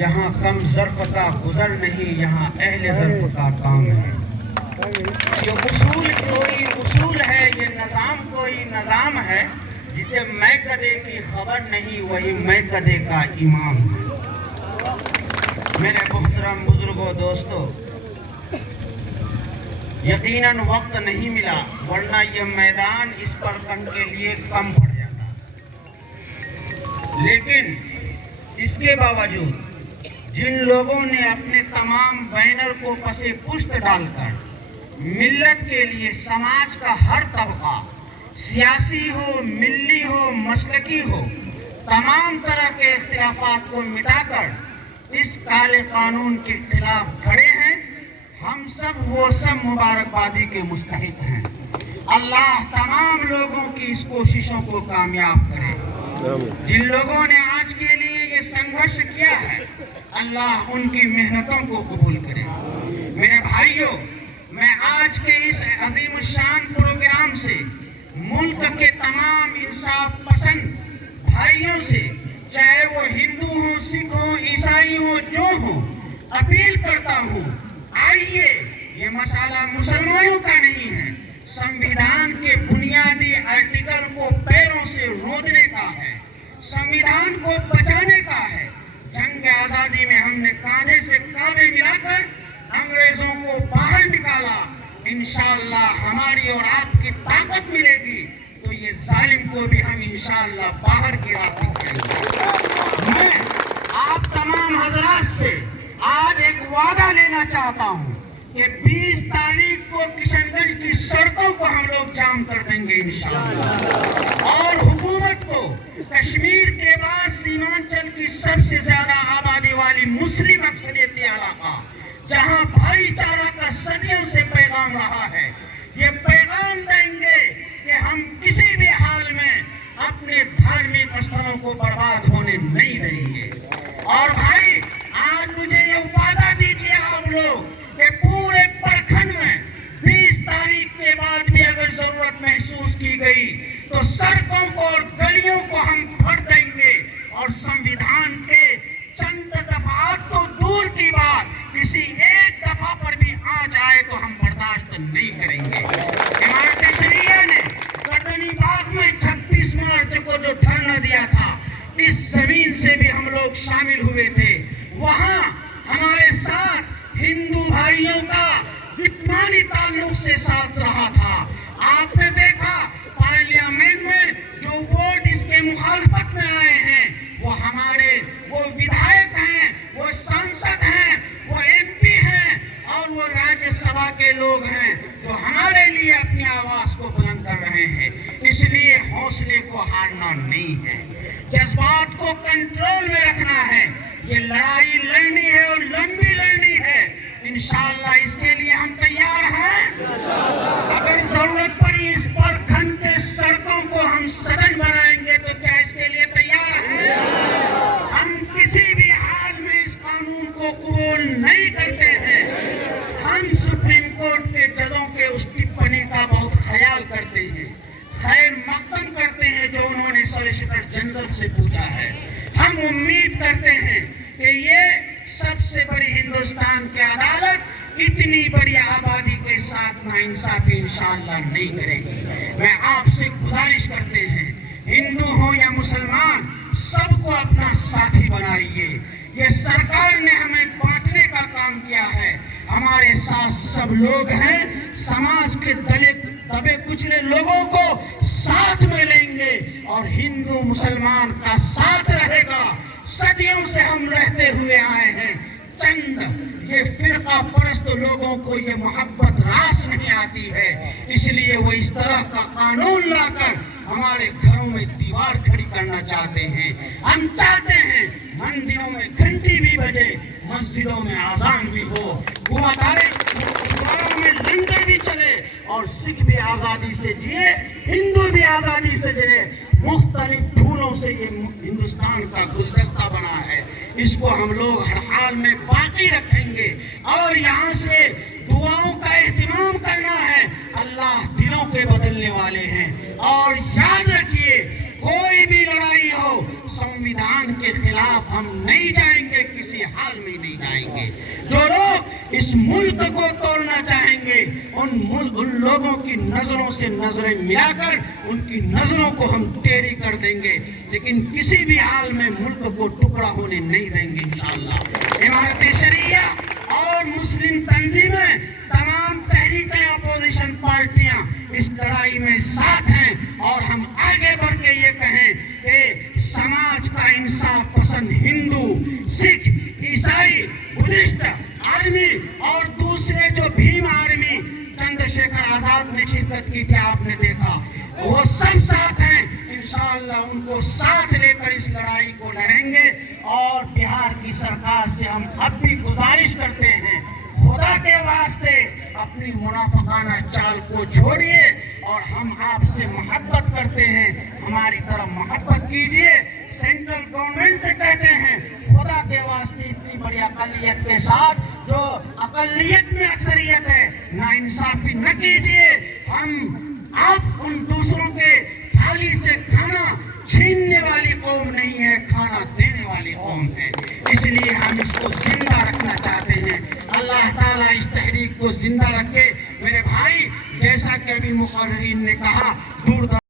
یہاں کم ظرف کا گزر نہیں، یہاں اہل ظرف کا کام ہے۔ یہ اصول کوئی اصول ہے، یہ نظام کوئی نظام ہے، جسے میں کدے کی خبر نہیں، وہی میں کدے کا امام ہے۔ میرے محترم بزرگوں، دوستو، یقیناً وقت نہیں ملا، ورنہ یہ میدان اس پرکھنڈ کے لیے کم پڑ جاتا۔ لیکن اس کے باوجود جن لوگوں نے اپنے تمام بینر کو پس پشت ڈال کر ملت کے لیے سماج کا ہر طبقہ، سیاسی ہو، ملی ہو، مسلکی ہو، تمام طرح کے اختلافات کو مٹا کر اس کالے قانون کے خلاف کھڑے ہیں، ہم سب وہ سب مبارکبادی کے مستحق ہیں۔ اللہ تمام لوگوں کی اس کوششوں کو کامیاب کرے۔ جن لوگوں نے آج کے لیے یہ سنگھرش کیا ہے، اللہ ان کی محنتوں کو قبول کرے۔ میرے بھائیوں، میں آج کے اس عظیم الشان پروگرام سے ملک کے تمام انصاف پسند بھائیوں سے، چاہے وہ ہندو ہوں، سکھ ہوں، عیسائی ہوں، جو ہوں، اپیل کرتا ہوں، آئیے، یہ مسئلہ مسلمانوں کا نہیں ہے، سنویدھان کے بنیادی آرٹیکل کو پیروں سے رودنے کا ہے، سنویدھان کو بچانے کا ہے۔ جنگ آزادی میں ہم نے کاندھے سے کاندھے ملا کر انگریزوں کو باہر نکالا۔ انشاءاللہ ہماری اور آپ کی طاقت ملے گی تو یہ ظالم کو بھی ہم انشاءاللہ باہر گرا دیں گے۔ میں آپ تمام حضرات سے آج ایک وعدہ لینا چاہتا ہوں کہ 20 تاریخ کو کشن گنج کی سڑکوں کو ہم لوگ جام کر دیں گے انشاءاللہ، اور حکومت کو کشمیر کے بعد سیمانچل کی سب سے زیادہ آبادی والی مسلم اکثریتی علاقہ، جہاں بھائی چارہ کا صدیوں سے پیغام رہا ہے، یہ پیغام دیں گے کہ ہم کسی بھی حال میں اپنے دھارمک استھلوں کو برباد ہونے نہیں دیں گے۔ اور بھائی، آج مجھے یہ وعدہ دیجیے آپ لوگ کہ پورے پرکھنڈ میں 20 تاریخ کے بعد بھی اگر ضرورت محسوس کی گئی تو سڑکوں کو اور گلیوں کو ہم بھر دیں گے، اور سنویدھان کے چند دفعات تو دور کی بات، کسی ایک دفعہ پر بھی آ جائے تو ہم برداشت نہیں کریں گے۔ عمارت شریعہ نے گردنی باغ میں 36 مارچ کو جو دھرنا دیا تھا، اس زمین سے بھی ہم لوگ شامل ہوئے تھے۔ وہاں ہمارے ساتھ ہندو بھائیوں کا جسمانی تعلق سے ساتھ رہا تھا۔ آپ نے دیکھا پارلیمنٹ میں جو ووٹ اس کے مخالفت میں آئے ہیں، وہ ودھائک ہیں، وہ سانسد ہیں، وہ MP ہیں، اور وہ راجیہ سبھا کے لوگ ہیں جو ہمارے لیے اپنی آواز کو بلند کر رہے ہیں۔ اس لیے حوصلے کو ہارنا نہیں ہے، جذبات کو کنٹرول میں رکھنا ہے۔ یہ لڑائی لڑنی ہے اور لمبی لڑنی ہے، انشاءاللہ اس کے لیے ہم تیار ہیں۔ اگر ضرورت پڑی اس پرکھنڈ کے سڑکوں کو ہم سدن بنائیں گے تو کیا اس کے لیے تیار ہیں؟ ہم کسی بھی حال میں اس قانون کو قبول نہیں کرتے ہیں۔ ہم سپریم کورٹ کے ججوں کے اس ٹپنی کا بہت خیال کرتے ہیں، خیر مقدم کرتے ہیں جو انہوں نے سالیسیٹر جنرل سے پوچھا ہے۔ ہم امید کرتے ہیں کہ یہ سب سے بڑی ہندوستان کی عدالت اتنی بڑی آبادی کے ساتھ ناانصافی انشاءاللہ نہیں کرے گی۔ میں آپ سے گزارش کرتے ہیں، ہندو ہو یا مسلمان، سب کو اپنا ساتھی بنائیے۔ یہ سرکار نے ہمیں بانٹنے کا کام کیا ہے، ہمارے ساتھ سب لوگ ہیں، سماج کے دبے کچلے لوگوں کو ساتھ میں لیں گے اور ہندو مسلمان کا ساتھ رہے گا۔ صدیوں سے ہم رہتے ہوئے آئے ہیں، چند یہ فرقہ پرست لوگوں کو یہ محبت راس نہیں آتی ہے، اس لیے وہ اس طرح کا قانون لا کر ہمارے گھروں میں دیوار کھڑی کرنا چاہتے ہیں۔ ہم چاہتے ہیں مندروں میں گھنٹی بھی بجے، مسجدوں میں اذان بھی ہو، گرودواروں میں لنگر بھی چلے، اور سکھ بھی آزادی سے جیے، ہندو بھی آزادی سے جیے۔ مختلف پھولوں سے یہ ہندوستان کا گلدستہ بنا ہے، اس کو ہم لوگ ہر حال میں باقی رکھیں گے، اور یہاں سے دعاؤں کا اہتمام کرنا ہے۔ اللہ دلوں کے بدلنے والے ہیں، اور یاد رکھیے کوئی بھی لڑائی ہو، سنویدھان کے خلاف ہم نہیں جائیں گے کسی جو لوگ اس ملک کو توڑنا چاہیں گے ان لوگوں کی نظروں سے نظریں ملا کر ان کی نظروں کو ہم ٹیڑھی کر دیں گے، لیکن کسی بھی حال میں ملک کو ٹکڑا ہونے نہیں دیں گے انشاءاللہ۔ امارت شریعہ اور مسلم تنظیمیں، تمام تحریکیں، اپوزیشن پارٹیاں اس لڑائی میں ساتھ ہیں، اور ہم آگے بڑھ کے یہ کہیں کہ سماج کا انصاف پسند ہندو، سکھ، عیسائی، بدھسٹ آرمی اور دوسرے جو بھیم آرمی چندر شیکھر آزاد نے شرکت کی تھی، آپ نے دیکھا، وہ سب ساتھ ہیں۔ انشاءاللہ ان کو ساتھ لے کر اس لڑائی کو لڑیں گے، اور بہار کی سرکار سے ہم اب بھی گزارش کرتے ہیں، خدا کے واسطے اپنی منافقانہ چال کو چھوڑیے، اور ہم آپ سے محبت کرتے ہیں، ہماری طرف محبت کیجیے۔ سینٹرل گورنمنٹ سے کہتے ہیں، خدا کے واسطے اتنی بڑی اقلیت کے ساتھ جو اقلیت میں اکثریت ہے، ناانصافی نہ کیجیے۔ آپ ان دوسروں کے تھالی سے کھانا چھیننے والی قوم نہیں ہے، کھانا دینے والی قوم ہے، اس لیے ہم اس کو زندہ رکھنا چاہتے ہیں۔ اللہ تعالیٰ اس تحریک کو زندہ رکھے۔ میرے بھائی، جیسا کہ ابھی مقررین نے کہا، دور